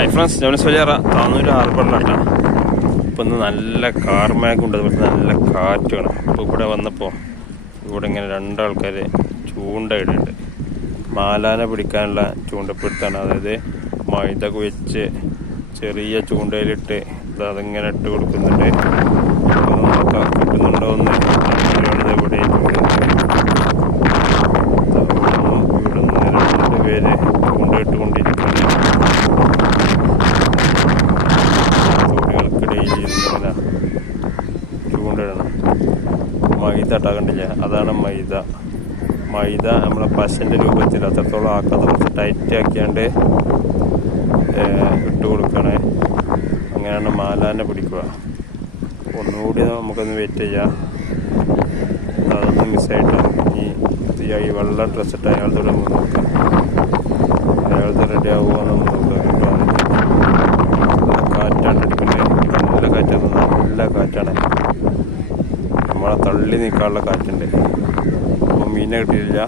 High friends, Jonas Valiyara Tanur ഹാർബറിലാട്ടാ. ഇപ്പം ഇന്ന് നല്ല കാർമേഘമുണ്ട്, അതുപോലെ നല്ല കാറ്റാണ്. ഇപ്പോൾ ഇവിടെ വന്നപ്പോൾ ഇവിടെ ഇങ്ങനെ രണ്ടാൾക്കാർ ചൂണ്ടയിടുന്നുണ്ട്. മാലാനെ പിടിക്കാനുള്ള ചൂണ്ടപ്പിടുത്താണ്. അതായത് മൈദ കുഴച്ച് ചെറിയ ചൂണ്ടയിലിട്ട് അതിങ്ങനെ ഇട്ട് കൊടുക്കുന്നുണ്ട്. നോക്കാം കിട്ടുന്നുണ്ടോ എന്ന്. ഇവിടെ ഇവിടുന്ന് 2 പേര് ചൂണ്ടയിട്ടുകൊണ്ടിരിക്കുന്നു. ചൂണ്ടിടണം. മൈദ ഇട്ടാകണ്ടില്ല, അതാണ് മൈദ. മൈദ നമ്മളെ പശൻ്റെ രൂപത്തിൽ അത്രത്തോളം ആക്കാതെ കുറച്ച് ടൈറ്റ് ആക്കിയാണ്ട് ഇട്ട് കൊടുക്കണേ. അങ്ങനെയാണ് മാലാനെ പിടിക്കുക. ഒന്നുകൂടി നമുക്കൊന്ന് വെയിറ്റ് ചെയ്യാം. അതൊന്ന് മിസ്സായിട്ടാണ്. ഈ വെള്ള ഡ്രസ്സ് ഇട്ട് അയാളത്തോടെ നമുക്ക് നോക്കാം. അയാളത്തെ റെഡി ആവുമോ നമ്മൾ നോക്കാം. കാറ്റാണ് അടിക്കുന്നത്, നല്ല കാറ്റാണ്, നല്ല കാറ്റാണ്. നമ്മളെ തള്ളി നീക്കാനുള്ള കാറ്റുണ്ട്. അപ്പോൾ മീനെ കിട്ടിയില്ല.